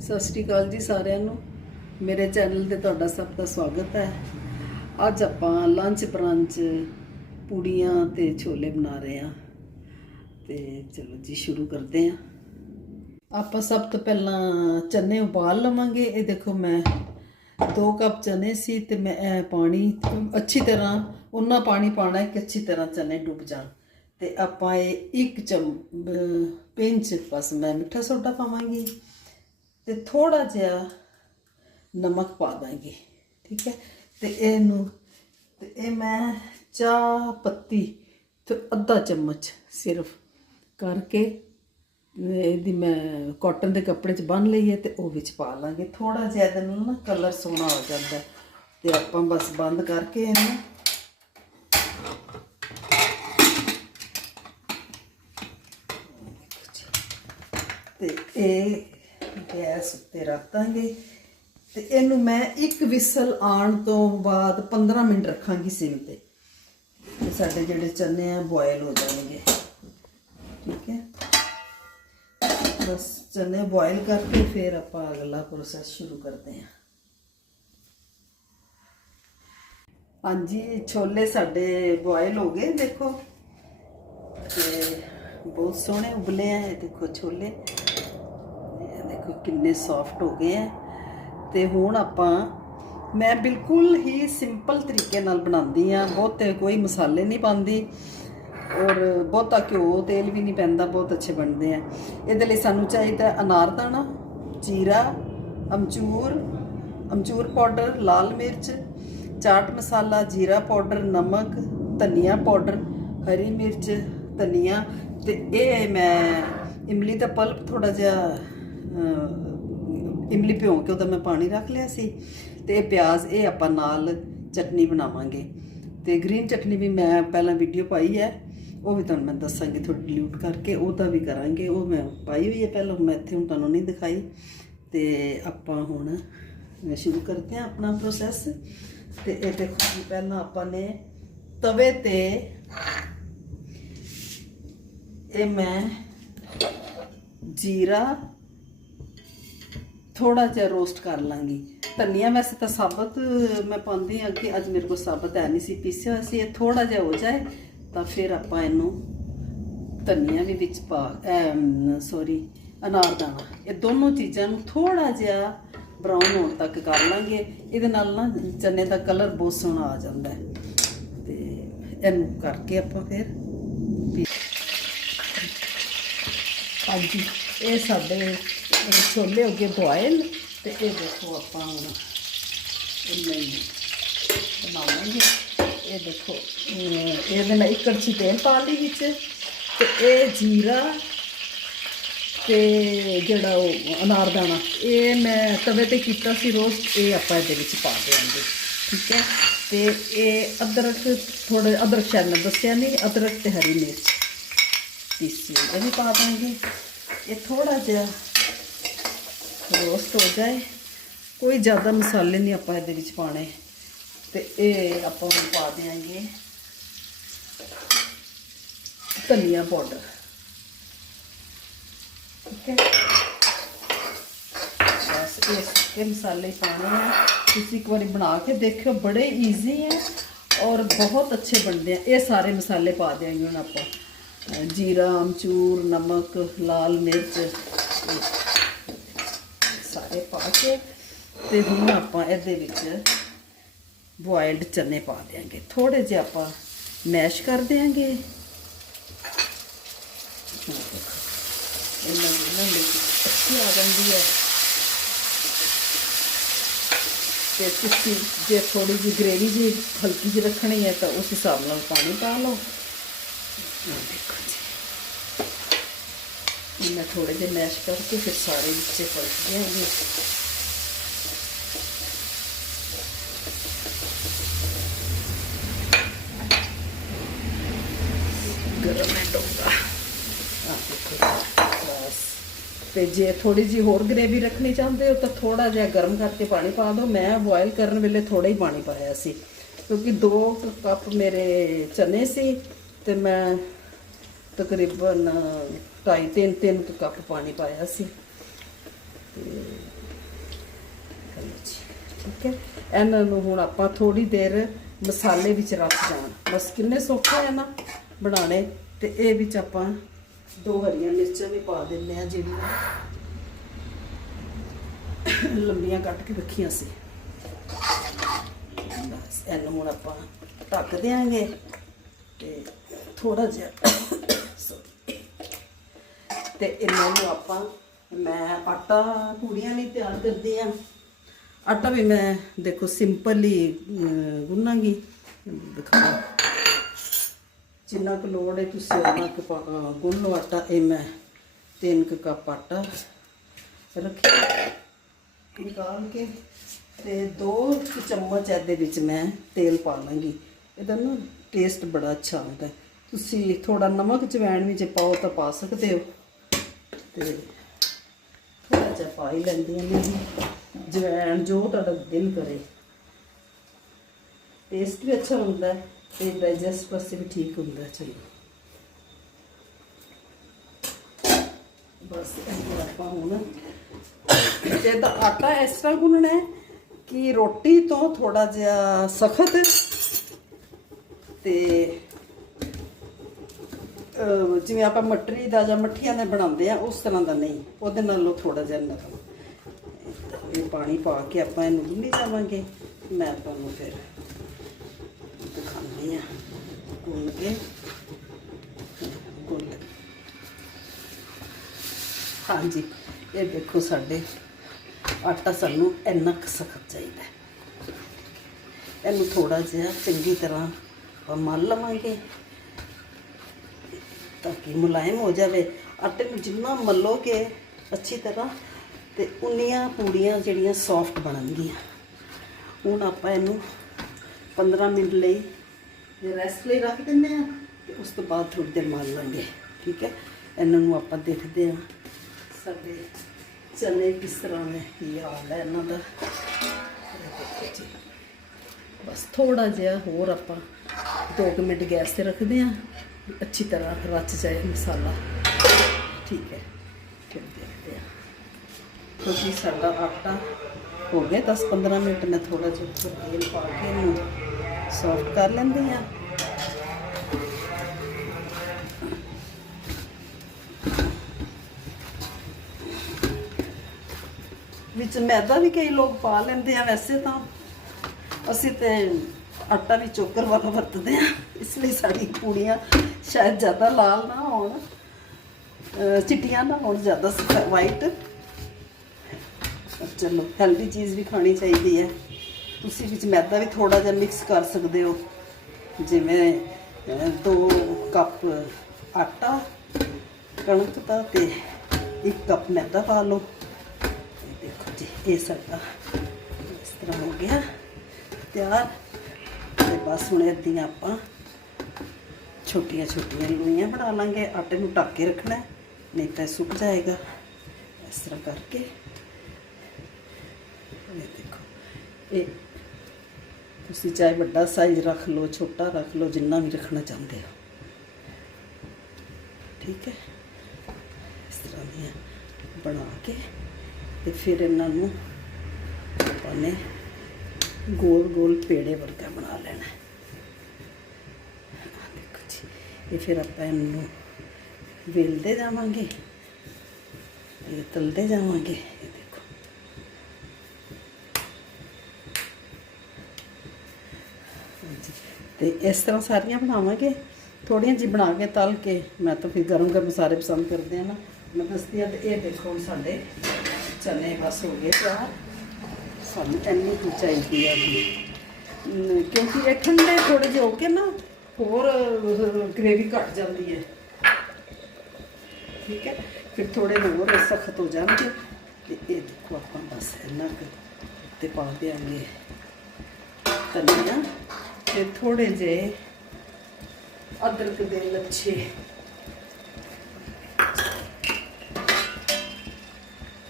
ਸਤਿ ਸ਼੍ਰੀ ਅਕਾਲ ਜੀ ਸਾਰਿਆਂ ਨੂੰ। ਮੇਰੇ ਚੈਨਲ ਤੇ ਤੁਹਾਡਾ ਸਭ ਦਾ ਸਵਾਗਤ ਹੈ। ਅੱਜ ਆਪਾਂ ਲੰਚ ਬ੍ਰੰਚ ਪੂੜੀਆਂ ਤੇ ਛੋਲੇ ਬਣਾ ਰਹੇ ਹਾਂ। ਤੇ ਚਲੋ ਜੀ, ਸ਼ੁਰੂ ਕਰਦੇ ਹਾਂ। ਆਪਾਂ ਸਭ ਤੋਂ ਪਹਿਲਾਂ ਚਨੇ ਉਬਾਲ ਲਵਾਂਗੇ। ਇਹ ਦੇਖੋ, ਮੈਂ 2 ਕੱਪ ਚਨੇ ਸੀ ਤੇ ਮੈਂ ਇਹ ਪਾਣੀ ਅੱਛੀ ਤਰ੍ਹਾਂ ਉਹਨਾਂ ਪਾਣੀ ਪਾਣਾ ਹੈ ਕਿ ਅੱਛੀ ਤਰ੍ਹਾਂ ਚਨੇ ਡੁੱਬ ਜਾਣ। ਤੇ ਆਪਾਂ ਇਹ ਇੱਕ ਚਮ, ਅਹ, ਪਿੰਚ ਬਸ ਮੈਂ ਮਿੱਠਾ ਸੋਡਾ ਪਾਵਾਂਗੀ। ਤੇ ਥੋੜਾ ਜਿਹਾ ਨਮਕ ਪਾ ਦਾਂਗੇ, ਠੀਕ ਹੈ ਤੇ ਇਹਨੂੰ, ਤੇ ਇਹ ਮੈਂ ਚਾਹ ਪੱਤੀ ਤੇ ਅੱਧਾ ਚਮਚ ਸਿਰਫ ਕਰਕੇ ਇਹਦੀ ਮੈਂ ਕਾਟਨ ਦੇ ਕੱਪੜੇ 'ਚ ਬੰਨ ਲਈ ਹੈ ਤੇ ਉਹ ਵਿੱਚ ਪਾ ਲਾਂਗੇ ਥੋੜਾ ਜਿਹਾ ਇਹਦੇ ਨਾਲ ਨਾ ਕਲਰ ਸੋਹਣਾ ਹੋ ਜਾਂਦਾ ਹੈ। ਤੇ ਆਪਾਂ ਬਸ ਬੰਦ ਕਰਕੇ ਇਹਨੂੰ ਤੇ ਇਹ ਗੈਸ ਉੱਤੇ ਰੱਖ ਦਾਂਗੇ ਤੇ ਇਹਨੂੰ ਮੈਂ ਇੱਕ ਵਿਸਲ ਆਉਣ ਤੋਂ ਬਾਅਦ 15 ਮਿੰਟ ਰੱਖਾਂਗੀ ਸਿਮ ਤੇ। ਤੇ ਸਾਡੇ ਜਿਹੜੇ ਚਨੇ ਆ ਬੋਇਲ ਹੋ ਜਾਣਗੇ। ਠੀਕ ਹੈ? ਬਸ ਚਨੇ ਬੋਇਲ ਕਰਕੇ ਫਿਰ ਆਪਾਂ ਅਗਲਾ ਪ੍ਰੋਸੈਸ ਸ਼ੁਰੂ ਕਰਦੇ ਹਾਂ। ਹਾਂਜੀ, ਛੋਲੇ ਸਾਡੇ ਬੋਇਲ ਹੋ ਗਏ, ਦੇਖੋ। ਤੇ ਬਹੁਤ ਸੋਹਣੇ ਉਬਲੇ ਆ, ਇਹ ਦੇਖੋ ਛੋਲੇ। ਕਿੰਨੇ ਸੌਫਟ ਹੋ ਗਏ ਆ। ਤੇ ਹੁਣ ਆਪਾਂ, ਮੈਂ ਬਿਲਕੁਲ ਹੀ ਸਿੰਪਲ ਤਰੀਕੇ ਨਾਲ ਬਣਾਉਂਦੀ ਆ ਬਹੁਤੇ ਕੋਈ ਮਸਾਲੇ ਨਹੀਂ ਪਾਉਂਦੀ ਔਰ ਬਹੁਤਾ ਘਿਓ, ਤੇਲ ਵੀ ਨਹੀਂ ਪੈਂਦਾ, ਬਹੁਤ ਅੱਛੇ ਬਣਦੇ ਆ। ਇਹਦੇ ਲਈ ਸਾਨੂੰ ਚਾਹੀਦਾ ਅਨਾਰਦਾਣਾ ਜੀਰਾ, ਅਮਚੂਰ ਅਮਚੂਰ ਪਾਊਡਰ, ਲਾਲ ਮਿਰਚ, ਚਾਟ ਮਸਾਲਾ, ਜੀਰਾ ਪਾਊਡਰ, ਨਮਕ, ਧਨੀਆ ਪਾਊਡਰ, ਹਰੀ ਮਿਰਚ, ਧਨੀਆ ਤੇ ਇਹ ਮੈਂ, ਇਮਲੀ ਦਾ ਪਲਪ ਥੋੜਾ ਜਿਹਾ ਇਮਲੀ ਭਿਉਂ ਕੇ ਉਹਦਾ ਮੈਂ ਪਾਣੀ ਰੱਖ ਲਿਆ ਸੀ ਤੇ ਇਹ ਪਿਆਜ਼ ਇਹ ਆਪਾਂ ਨਾਲ ਚਟਨੀ ਬਣਾਵਾਂਗੇ। ਤੇ ਗ੍ਰੀਨ ਚਟਨੀ ਵੀ ਮੈਂ ਪਹਿਲਾਂ ਵੀਡੀਓ ਪਾਈ ਹੈ, ਉਹ ਵੀ ਤੁਹਾਨੂੰ ਮੈਂ ਦੱਸਾਂਗੀ ਥੋੜੀ ਡਿਲੀਟ ਕਰਕੇ ਉਹਦਾ ਵੀ ਕਰਾਂਗੇ, ਉਹ ਮੈਂ ਪਾਈ ਹੋਈ ਹੈ ਪਹਿਲਾਂ, ਮੈਂ ਇੱਥੇ ਹੁਣ ਤੁਹਾਨੂੰ ਨਹੀਂ ਦਿਖਾਈ। ਤੇ ਆਪਾਂ ਹੁਣ ਸ਼ੁਰੂ ਕਰਦੇ ਹਾਂ ਆਪਣਾ ਪ੍ਰੋਸੈਸ ਤੇ ਇਹ ਦੇਖੋ ਜੀ, ਪਹਿਲਾਂ ਆਪਾਂ ਨੇ ਤਵੇ ਤੇ ਇਹ ਮੈਂ ਜੀਰਾ ਥੋੜਾ ਜਿਹਾ ਰੋਸਟ ਕਰ ਲਾਂਗੀ। ਧਨੀਆ ਵੈਸੇ ਤਾਂ ਸਾਬਤ ਮੈਂ ਪਾਉਂਦੀ ਹਾਂ ਕਿ ਅੱਜ ਮੇਰੇ ਕੋਲ ਸਾਬਤ ਹੈ ਨਹੀਂ ਸੀ, ਪੀਸਿਆ ਹੋਇਆ ਸੀ। ਇਹ ਥੋੜਾ ਜਿਹਾ ਹੋ ਜਾਏ ਤਾਂ ਫਿਰ ਆਪਾਂ ਇਹਨੂੰ ਧਨੀਆ ਵੀ ਵਿੱਚ ਪਾ ਸੌਰੀ ਅਨਾਰਦਾਣਾ ਇਹ ਦੋਨੋਂ ਚੀਜ਼ਾਂ ਨੂੰ ਥੋੜਾ ਜਿਹਾ ਬਰਾਊਨ ਹੋਣ ਤੱਕ ਕਰ ਲਾਂਗੇ। ਇਹਦੇ ਨਾਲ ਨਾ ਚਨੇ ਦਾ ਕਲਰ ਬਹੁਤ ਸੋਹਣਾ ਆ ਜਾਂਦਾ ਹੈ। ਤੇ ਇਹਨੂੰ ਕਰਕੇ ਆਪਾਂ ਫਿਰ ਪੀ- ਹਾਂਜੀ। ਇਹ ਸਾਡੇ ਛੋਲੇ ਅੱਗੇ ਗਏ ਬੋਇਲ ਤੇ ਇਹ ਦੇਖੋ ਆਪਾਂ ਹੁਣ ਇਹਨਾਂ ਨੂੰ ਬਣਾਵਾਂਗੇ। ਇਹ ਦੇਖੋ ਇਹਦੇ ਮੈਂ ਇੱਕ ਕੜਛੀ ਤੇਲ ਪਾ ਲਈ ਵਿੱਚ ਤੇ ਇਹ ਜੀਰਾ ਤੇ ਜਿਹੜਾ ਉਹ ਅਨਾਰਦਾਣਾ ਇਹ ਮੈਂ ਤਵੇ ਤੇ ਕੀਤਾ ਸੀ ਰੋਸਟ, ਇਹ ਆਪਾਂ ਇਹਦੇ ਵਿੱਚ ਪਾ ਦੇਵਾਂਗੇ, ਠੀਕ ਹੈ? ਤੇ ਇਹ ਅਦਰਕ ਥੋੜੇ ਅਦਰਕ ਸ਼ਾਇਦ ਮੈਂ ਦੱਸਿਆ ਨਹੀਂ, ਅਦਰਕ ਤੇ ਹਰੀ ਮਿਰਚ ਪੀਸੀ ਇਹ ਵੀ ਪਾ ਦਾਂਗੇ। ਇਹ ਥੋੜਾ ਜਿਹਾ ਰੋਸਟ ਹੋ ਜਾਏ। ਕੋਈ ਜ਼ਿਆਦਾ ਮਸਾਲੇ ਨਹੀਂ ਆਪਾਂ ਇਹਦੇ ਵਿੱਚ ਪਾਣੇ ਤੇ ਇਹ ਆਪਾਂ ਹੁਣ ਪਾ ਦਿਆਂਗੇ ਧਨੀਆ ਪਾਊਡਰ। ਠੀਕ ਹੈ? ਬਸ ਇਹ ਸੁੱਕੇ ਮਸਾਲੇ ਪਾਣੇ ਆ। ਤੁਸੀਂ ਇੱਕ ਵਾਰੀ ਬਣਾ ਕੇ ਦੇਖਿਓ, ਬੜੇ ਈਜ਼ੀ ਹੈ ਔਰ ਬਹੁਤ ਅੱਛੇ ਬਣਦੇ ਆ। ਇਹ ਸਾਰੇ ਮਸਾਲੇ ਪਾ ਦਿਆਂਗੇ ਹੁਣ ਆਪਾਂ। ਜੀਰਾ, ਅਮਚੂਰ, ਨਮਕ, ਲਾਲ ਮਿਰਚ ਸਾਰੇ ਪਾ ਕੇ ਤੇ ਹੁਣ ਆਪਾਂ ਇਹਦੇ ਵਿੱਚ ਬੋਇਲਡ ਚਨੇ ਪਾ ਦਿਆਂਗੇ। ਥੋੜੇ ਜਿਹਾ ਆਪਾਂ ਮੈਸ਼ ਕਰ ਦਿਆਂਗੇ। ਇਹਨਾਂ ਦੀ ਨਾ ਅੱਛੀ ਆ ਜਾਂਦੀ ਹੈ। ਤੇ ਤੁਸੀਂ ਜੇ ਥੋੜੀ ਜਿਹੀ ਗ੍ਰੇਵੀ ਜੀ ਹਲਕੀ ਜਿਹੀ ਰੱਖਣੀ ਹੈ ਤਾਂ ਉਸ ਹਿਸਾਬ ਨਾਲ ਪਾਣੀ ਪਾ ਲਓ। ਦੇਖੋ ਜੀ। ਮੈਂ ਥੋੜੇ ਜਿਹੇ ਮੈਸ਼ ਕਰਕੇ ਫਿਰ ਸਾਰੇ ਵਿੱਚੇ ਪਲਟ ਦਿਆਂਗੇ ਗਰਮ ਹੈ ਡੋਂਗਾ ਆ ਦੇਖੋ ਬਸ। ਤੇ ਜੇ ਥੋੜੀ ਜੀ ਹੋਰ ਗ੍ਰੇਵੀ ਰੱਖਣੀ ਚਾਹੁੰਦੇ ਹੋ ਤਾਂ ਥੋੜਾ ਜਿਹਾ ਗਰਮ ਕਰਕੇ ਪਾਣੀ ਪਾ ਦਿਓ। ਮੈਂ ਬੋਇਲ ਕਰਨ ਵੇਲੇ ਥੋੜਾ ਹੀ ਪਾਣੀ ਪਾਇਆ ਸੀ। ਕਿਉਂਕਿ 2 ਕੱਪ ਮੇਰੇ ਚਨੇ ਸੀ। ਤੇ ਮੈਂ ਤਕਰੀਬਨ 2.5 3 3 ਕੱਪ ਪਾਣੀ ਪਾਇਆ ਸੀ। ਤੇ ਠੀਕ ਹੈ। ਇਹਨਾਂ ਨੂੰ ਹੁਣ ਆਪਾਂ ਥੋੜੀ ਦੇਰ ਮਸਾਲੇ ਵਿੱਚ ਰੱਖ ਜਾਣ। ਬਸ ਕਿੰਨੇ ਸੌਖੇ ਆ ਨਾ ਬਣਾਣੇ ਤੇ ਇਹ ਵਿੱਚ ਆਪਾਂ ਦੋ ਹਰੀਆਂ ਮਿਰਚਾਂ ਵੀ ਪਾ ਦਿੰਦੇ ਆ ਜਿਹੜੀਆਂ ਲੰਬੀਆਂ ਕੱਟ ਕੇ ਰੱਖੀਆਂ ਸੀ। ਬਸ, ਇਹਨੂੰ ਹੁਣ ਆਪਾਂ ਢੱਕ ਦਿਆਂਗੇ। ਤੇ ਥੋੜਾ ਜਿਹਾ। sorry, ਤੇ ਇਹਨਾਂ ਨੂੰ ਆਪਾਂ ਮੈਂ ਆਟਾ ਪੂੜੀਆਂ ਲਈ ਤਿਆਰ ਕਰਦੀ ਆ ਆਟਾ ਵੀ ਮੈਂ ਦੇਖੋ ਸਿੰਪਲ ਹੀ ਗੁੰਨਾਂਗੀ। ਦਿਖਾਓ ਜਿੰਨਾ ਕੁ ਲੋੜ ਹੈ ਤੁਸੀਂ ਉਹਨਾਂ ਕੁ ਪਾ- ਗੁੰਨ ਲਓ ਆਟਾ। ਇਹ ਮੈਂ ਤਿੰਨ ਕੁ ਕੱਪ ਆਟਾ ਰੱਖਿਆ। ਨਿਕਾਲ ਕੇ ਤੇ ਦੋ ਕੁ ਚਮਚ ਇਹਦੇ ਵਿੱਚ ਮੈਂ ਤੇਲ ਪਾ ਲਾਂਗੀ। ਇਹਦਾ ਨਾ ਟੇਸਟ ਬੜਾ ਅੱਛਾ ਆਉਂਦਾ। ਹੈ। ਤੁਸੀਂ ਥੋੜਾ ਨਮਕ ਜਵੈਣ ਵਿੱਚ ਪਾਓ ਤਾਂ ਪਾ ਸਕਦੇ ਹੋ। ਤੇ ਥੋੜਾ ਜਿਹਾ ਪਾ ਹੀ ਲੈਂਦੀ ਹਾਂ ਮੈਂ ਜਵੈਣ ਜੋ ਤੁਹਾਡਾ ਦਿਲ ਕਰੇ। ਟੇਸਟ ਵੀ ਅੱਛਾ ਹੁੰਦਾ ਹੈ ਤੇ ਡਾਈਜੈਸਟ ਵਾਸਤੇ ਵੀ ਠੀਕ ਹੁੰਦਾ ਚਲੋ। ਬਸ ਇਹ ਆਪਾਂ ਹੁਣ ਤੇ ਦਾ ਆਟਾ ਇਸ ਤਰ੍ਹਾਂ ਗੁੰਨਣਾ ਹੈ ਕਿ ਰੋਟੀ ਤੋਂ ਥੋੜਾ ਜਿਹਾ ਸਖਤ ਤੇ ਜਿਵੇਂ ਆਪਾਂ ਮਟਰੀ ਦਾ ਜਾਂ ਮੱਠੀਆਂ ਦੇ ਬਣਾਉਂਦੇ ਆ, ਉਸ ਤਰ੍ਹਾਂ ਦਾ ਨਹੀਂ। ਉਹਦੇ ਨਾਲੋਂ ਥੋੜਾ ਜਿਹਾ ਨਰਮ। ਇਹ ਪਾਣੀ ਪਾ ਕੇ ਆਪਾਂ ਇਹਨੂੰ ਗੁੰਨੀ ਜਾਵਾਂਗੇ। ਮੈਂ ਤੁਹਾਨੂੰ ਫਿਰ ਦਿਖਾਉਂਦੀ ਆ ਗੁੰਨ ਕੇ। ਗੁੰਨ ਹਾਂਜੀ, ਇਹ ਦੇਖੋ ਸਾਡੇ ਆਟਾ ਸਾਨੂੰ ਇੰਨਾ ਕੁ ਸਖਤ ਚਾਹੀਦਾ ਇਹਨੂੰ ਥੋੜਾ ਜਿਹਾ ਚੰਗੀ ਤਰ੍ਹਾਂ ਆਪਾਂ ਮਲ ਲਵਾਂਗੇ। ਤਾਂ ਕਿ ਮੁਲਾਇਮ ਹੋ ਜਾਵੇ। ਆਟੇ ਨੂੰ ਜਿੰਨਾ ਮਲੋਗੇ ਅੱਛੀ ਤਰ੍ਹਾਂ ਤੇ ਉਨੀਆਂ ਪੂੜੀਆਂ ਜਿਹੜੀਆਂ ਸੌਫਟ ਬਣਨਗੀਆਂ। ਹੁਣ ਆਪਾਂ ਇਹਨੂੰ 15 ਮਿੰਟ ਲਈ ਰੈਸਟ ਲਈ ਰੱਖ ਦਿੰਦੇ ਆ ਤੇ ਉਸ ਤੋਂ ਬਾਅਦ ਥੋੜੀ ਦੇਰ ਮਲ ਲਾਂਗੇ। ਠੀਕ ਹੈ? ਇਹਨਾਂ ਨੂੰ ਆਪਾਂ ਦੇਖਦੇ ਆ ਸਾਡੇ ਚਨੇ ਕਿਸ ਤਰ੍ਹਾਂ ਨੇ, ਕੀ ਹਾਲ ਹੈ ਇਹਨਾਂ ਦਾ। ਬਸ ਥੋੜਾ ਜਿਹਾ ਹੋਰ ਆਪਾਂ 2 ਮਿੰਟ ਗੈਸ ਤੇ ਰੱਖਦੇ ਆ ਅੱਛੀ ਤਰ੍ਹਾਂ ਰਚ ਜਾਏ ਮਸਾਲਾ। ਠੀਕ ਹੈ। ਫਿਰ ਦੇਖਦੇ ਆ ਕਿਉਂਕਿ ਸਾਡਾ ਆਟਾ ਹੋ ਗਿਆ 10-15 ਮਿੰਟ। ਮੈਂ ਥੋੜਾ ਜਿਹਾ ਉੱਪਰ ਤੇਲ ਪਾ ਕੇ ਇਹਨੂੰ ਸੌਫਟ ਕਰ ਲੈਂਦੀ ਆ ਵਿੱਚ ਮੈਦਾ ਵੀ ਕਈ ਲੋਕ ਪਾ ਲੈਂਦੇ ਆ ਵੈਸੇ ਤਾਂ। ਅਸੀਂ ਤੇ ਆਟਾ ਵੀ ਚੋਕਰ ਵਾਲਾ ਵਰਤਦੇ ਆ ਇਸ ਲਈ ਸਾਡੀ ਪੂੜੀਆਂ ਸ਼ਾਇਦ ਜ਼ਿਆਦਾ ਲਾਲ ਨਾ ਹੋਣ। ਚਿੱਟੀਆਂ ਨਾ ਹੋਣ ਜ਼ਿਆਦਾ ਵਾਈਟ ਚਲੋ ਹੈਲਦੀ ਚੀਜ਼ ਵੀ ਖਾਣੀ ਚਾਹੀਦੀ ਹੈ। ਤੁਸੀਂ ਵਿੱਚ ਮੈਦਾ ਵੀ ਥੋੜਾ ਜਿਹਾ ਮਿਕਸ ਕਰ ਸਕਦੇ ਹੋ। ਜਿਵੇਂ ਅਹ, ਦੋ ਕੱਪ ਆਟਾ ਕਣਕ ਦਾ ਤੇ ਇੱਕ ਕੱਪ ਮੈਦਾ ਪਾ ਲਓ। ਦੇਖੋ ਜੀ ਇਹ ਸਾਡਾ ਇਸ ਤਰ੍ਹਾਂ ਹੋ ਗਿਆ। ਤਿਆਰ। ਤੇ ਬਸ ਹੁਣ ਏਦੀਆਂ ਆਪਾਂ ਛੋਟੀਆਂ ਛੋਟੀਆਂ ਲੋਈਆਂ ਬਣਾ ਲਾਂਗੇ, ਆਟੇ ਨੂੰ ਢੱਕ ਕੇ ਰੱਖਣਾ ਨਹੀਂ ਤਾਂ ਇਹ ਸੁੱਕ ਜਾਏਗਾ। ਇਸ ਤਰ੍ਹਾਂ ਕਰਕੇ, ਇਹ ਦੇਖੋ, ਇਹ ਤੁਸੀਂ ਚਾਹੇ ਵੱਡਾ ਸਾਈਜ਼ ਰੱਖ ਲਓ, ਛੋਟਾ ਰੱਖ ਲਓ, ਜਿੰਨਾ ਵੀ ਰੱਖਣਾ ਚਾਹੁੰਦੇ ਹੋ। ਠੀਕ ਹੈ? ਇਸ ਤਰ੍ਹਾਂ ਦੀਆਂ ਬਣਾ ਕੇ ਤੇ ਫਿਰ ਇਹਨਾਂ ਨੂੰ ਆਪਾਂ ਨੇ ਗੋਲ ਗੋਲ ਪੇੜੇ ਵਰਗਾ ਬਣਾ ਲੈਣਾ ਹੈ। ਆਹ ਦੇਖੋ ਜੀ ਫਿਰ ਆਪਾਂ ਇਹਨੂੰ ਵੇਲਦੇ ਜਾਵਾਂਗੇ, ਇਹ ਤਲਦੇ ਜਾਵਾਂਗੇ, ਇਹ ਦੇਖੋ। ਹਾਂਜੀ, ਤੇ ਇਸ ਤਰ੍ਹਾਂ ਸਾਰੀਆਂ ਬਣਾਵਾਂਗੇ। ਥੋੜੀਆਂ ਜਿਹੀ ਬਣਾ ਕੇ ਤਲ ਕੇ, ਮੈਂ ਤਾਂ ਫਿਰ ਗਰਮ ਗਰਮ ਸਾਰੇ ਪਸੰਦ ਕਰਦੇ ਆ ਨਾ। ਮੈਂ ਦੱਸਦੀ ਆ ਤੇ ਇਹ ਦੇਖੋ ਸਾਡੇ ਚਨੇ ਬਸ ਹੋ ਗਏ ਤਿਆਰ। ਸਾਨੂੰ ਇੰਨੀ ਕੁ ਚਾਹੀਦੀ ਆ ਕਿਉਂਕਿ ਇਹ ਠੰਡੇ ਥੋੜੇ ਜਿਹੇ ਹੋ ਕੇ ਨਾ ਹੋਰ ਗ੍ਰੇਵੀ ਘਟ ਜਾਂਦੀ ਹੈ। ਠੀਕ ਹੈ? ਫਿਰ ਥੋੜੇ ਹੋਰ ਸਖਤ ਹੋ ਜਾਣਗੇ। ਤੇ ਇਹ ਦੇਖੋ ਆਪਾਂ ਬਸ ਇੰਨਾ ਕੁ ਤੇ ਪਾ ਦਿਆਂਗੇ ਧਨੀਆ। ਤੇ ਥੋੜੇ ਜਿਹੇ ਅਦਰਕ ਦੇ ਲੱਛੇ।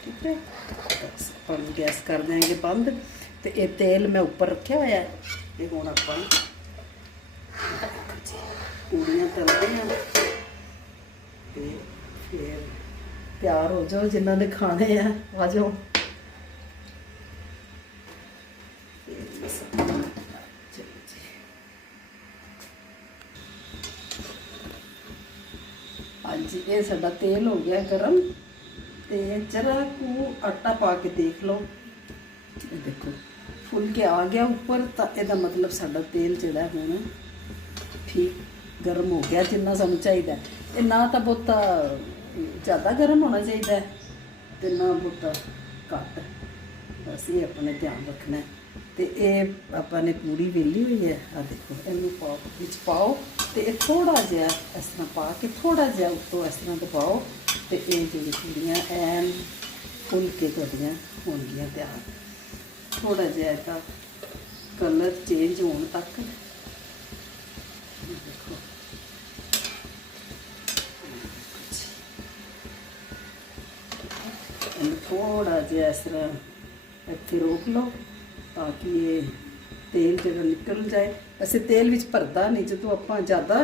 ਠੀਕ ਹੈ? ਬਸ ਆਪਾਂ ਨੂੰ ਗੈਸ ਕਰ ਦਿਆਂਗੇ ਬੰਦ। ਤੇ ਇਹ ਤੇਲ ਮੈਂ ਉੱਪਰ ਰੱਖਿਆ ਹੋਇਆ ਹੈ। ਤੇ ਹੁਣ ਆਪਾਂ ਪੂੜੀਆਂ ਤਲਦੀਆਂ ਤੇ ਫਿਰ ਤਿਆਰ ਹੋ ਜਾਓ ਜਿਨ੍ਹਾਂ ਦੇ ਖਾਣੇ ਆ ਆ ਜਾਓ। ਅੱਜ ਇਹ ਸਾਡਾ ਤੇਲ ਹੋ ਗਿਆ ਗਰਮ। ਤੇ ਜਰਾ ਕੁ ਆਟਾ ਪਾ ਕੇ ਦੇਖ ਲਓ। ਇਹ ਦੇਖੋ, ਫੁੱਲ ਕੇ ਆ ਗਿਆ ਉੱਪਰ, ਤਾਂ ਇਹਦਾ ਮਤਲਬ ਸਾਡਾ ਤੇਲ ਜਿਹੜਾ ਹੁਣ ਠੀਕ ਗਰਮ ਹੋ ਗਿਆ, ਜਿੰਨਾ ਸਾਨੂੰ ਚਾਹੀਦਾ ਹੈ। ਇਹ ਨਾ ਤਾਂ ਬਹੁਤਾ ਜ਼ਿਆਦਾ ਗਰਮ ਹੋਣਾ ਚਾਹੀਦਾ ਹੈ ਤੇ ਨਾ ਬਹੁਤਾ ਘੱਟ ਅਸੀਂ ਇਹ ਆਪਣੇ ਧਿਆਨ ਰੱਖਣਾ ਹੈ। ਤੇ ਇਹ ਆਪਾਂ ਨੇ ਪੂਰੀ ਵੇਲੀ ਹੋਈ ਹੈ ਆ ਦੇਖੋ, ਇਹਨੂੰ ਪਾਓ, ਵਿੱਚ ਪਾਓ ਤੇ ਇਹ ਥੋੜਾ ਜਿਹਾ ਇਸ ਤਰ੍ਹਾਂ ਪਾ ਕੇ ਥੋੜਾ ਜਿਹਾ ਉੱਤੋਂ ਇਸ ਤਰ੍ਹਾਂ ਦਬਾਓ ਤੇ ਇਹ ਜਿਹੜੀ ਪੂੜੀਆਂ ਐਨ ਫੁੱਲ ਕੇ ਤੁਹਾਡੀਆਂ ਹੋਣਗੀਆਂ ਤਿਆਰ ਥੋੜਾ ਜਿਹਾ ਇਹਦਾ ਕਲਰ ਚੇਂਜ ਹੋਣ ਤੱਕ ਦੇਖੋ ਇਹਨੂੰ ਥੋੜਾ ਜਿਹਾ ਇਸ ਤਰ੍ਹਾਂ ਇੱਥੇ ਰੋਕ ਲਓ ਤਾਂ ਕਿ ਇਹ ਤੇਲ ਜਿਹੜਾ ਨਿਕਲ ਜਾਏ ਅਸੀਂ ਤੇਲ ਵਿੱਚ ਭਰਦਾ ਨਹੀਂ ਜਦੋਂ ਆਪਾਂ ਜ਼ਿਆਦਾ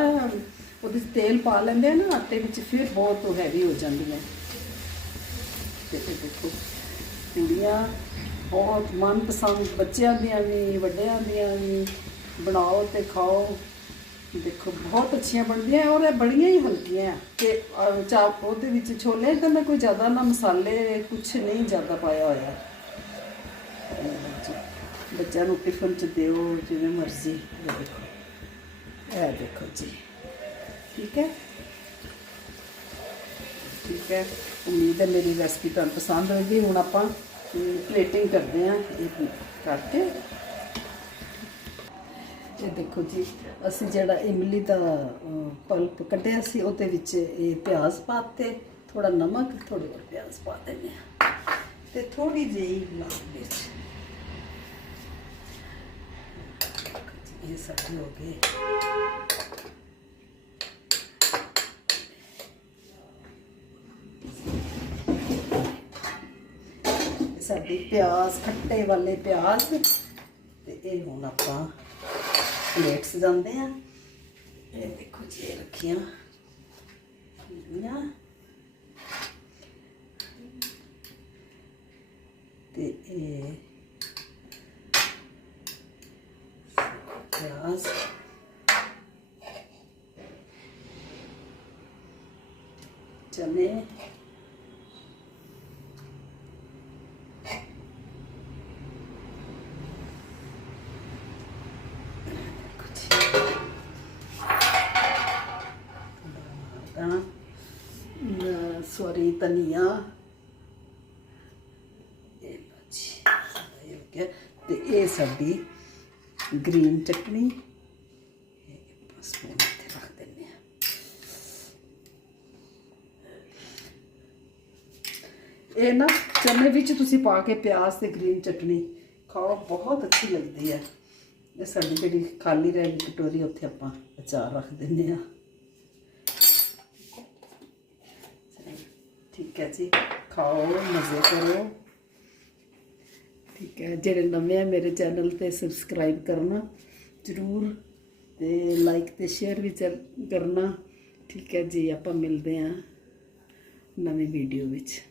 ਉਹਦੇ 'ਚ ਤੇਲ ਪਾ ਲੈਂਦੇ ਆ ਨਾ ਆਟੇ ਵਿੱਚ ਫਿਰ ਬਹੁਤ ਹੈਵੀ ਹੋ ਜਾਂਦੀਆਂ ਤੇ ਇਹ ਦੇਖੋ ਕੁੜੀਆਂ ਬਹੁਤ ਮਨਪਸੰਦ ਬੱਚਿਆਂ ਦੀਆਂ ਵੀ ਵੱਡਿਆਂ ਦੀਆਂ ਵੀ ਬਣਾਓ ਤੇ ਖਾਓ ਦੇਖੋ ਬਹੁਤ ਅੱਛੀਆਂ ਬਣਦੀਆਂ ਔਰ ਇਹ ਬੜੀਆਂ ਹੀ ਹਲਕੀਆਂ ਹੈ ਤੇ ਅਹ, ਉਹਦੇ ਵਿੱਚ ਛੋਲੇ ਤਾਂ ਮੈਂ ਕੋਈ ਜ਼ਿਆਦਾ ਨਾ ਮਸਾਲੇ ਕੁਛ ਨਹੀਂ ਜ਼ਿਆਦਾ ਪਾਇਆ ਹੋਇਆ। ਬੱਚਿਆਂ ਨੂੰ ਟਿਫਨ ਚ ਦਿਓ ਜਿਵੇਂ ਮਰਜ਼ੀ। ਦੇਖੋ। ਇਹ ਦੇਖੋ ਜੀ। ਠੀਕ ਹੈ? ਠੀਕ ਹੈ। ਉਮੀਦ ਹੈ ਮੇਰੀ ਰੈਸਪੀ ਤੁਹਾਨੂੰ ਪਸੰਦ ਹੋਏਗੀ। ਹੁਣ ਆਪਾਂ ਪਲੇਟਿੰਗ ਕਰਦੇ ਹਾਂ। ਇਹ ਕਰਕੇ ਇਹ ਦੇਖੋ ਜੀ, ਅਸੀਂ ਜਿਹੜਾ ਇਮਲੀ ਦਾ ਪਲਪ ਕੱਢਿਆ ਸੀ, ਉਹਦੇ ਵਿੱਚ ਇਹ ਪਿਆਜ਼ ਪਾਤੇ ਥੋੜਾ ਨਮਕ ਥੋੜੇ ਹੋਰ ਪਿਆਜ਼ ਪਾ ਦਿੰਦੇ ਹਾਂ। ਤੇ ਥੋੜੀ ਜਿਹੀ ਲਾਲ ਮਿਰਚ। ਇਹ ਸਬਜ਼ੀ ਹੋ ਗਏ ਸਾਡੀ ਪਿਆਜ਼, ਖੱਟੇ ਵਾਲੇ ਪਿਆਜ਼, ਤੇ ਇਹ ਹੁਣ ਆਪਾਂ ਪਲੇਟਸ ਜਾਂਦੇ ਆ ਇਹ ਦੇਖੋ ਜੀ ਇਹ ਰੱਖੀਆਂ ਪੂਰੀਆਂ ਤੇ ਇਹ ਪਿਆਜ਼ ਚਨੇ ਤਾਂ ਸੌਰੀ, ਧਨੀਆ। ਇਹ ਬੱਚੀ ਇਹ ਹੋ ਗਿਆ। ਤੇ ਇਹ ਸਾਡੀ ਗ੍ਰੀਨ ਚਟਨੀ। ਇਹ ਬਸ ਰੱਖ ਦਿੰਦੇ ਆ ਇਹ ਨਾ ਚਨੇ ਵਿੱਚ ਤੁਸੀਂ ਪਾ ਕੇ ਪਿਆਜ਼ ਤੇ ਗ੍ਰੀਨ ਚਟਨੀ ਖਾਓ, ਬਹੁਤ ਅੱਛੀ ਲੱਗਦੀ ਹੈ। ਇਹ ਸਾਡੀ ਜਿਹੜੀ ਖਾਲੀ ਰਹਿ ਗਈ ਕਟੋਰੀ ਉੱਥੇ ਆਪਾਂ ਅਚਾਰ ਰੱਖ ਦਿੰਦੇ ਆ ਠੀਕ ਹੈ ਜੀ, ਖਾਓ, ਮਜ਼ੇ ਕਰੋ। ਠੀਕ ਹੈ, ਜਿਹੜੇ ਨਵੇਂ ਆ ਮੇਰੇ ਚੈਨਲ ਤੇ ਸਬਸਕ੍ਰਾਈਬ ਕਰਨਾ, ਜ਼ਰੂਰ ਤੇ ਲਾਈਕ ਤੇ ਸ਼ੇਅਰ ਵੀ ਕਰਨਾ। ਠੀਕ ਹੈ ਜੀ, ਆਪਾਂ ਮਿਲਦੇ ਹਾਂ ਨਵੀਂ ਵੀਡੀਓ ਵਿੱਚ।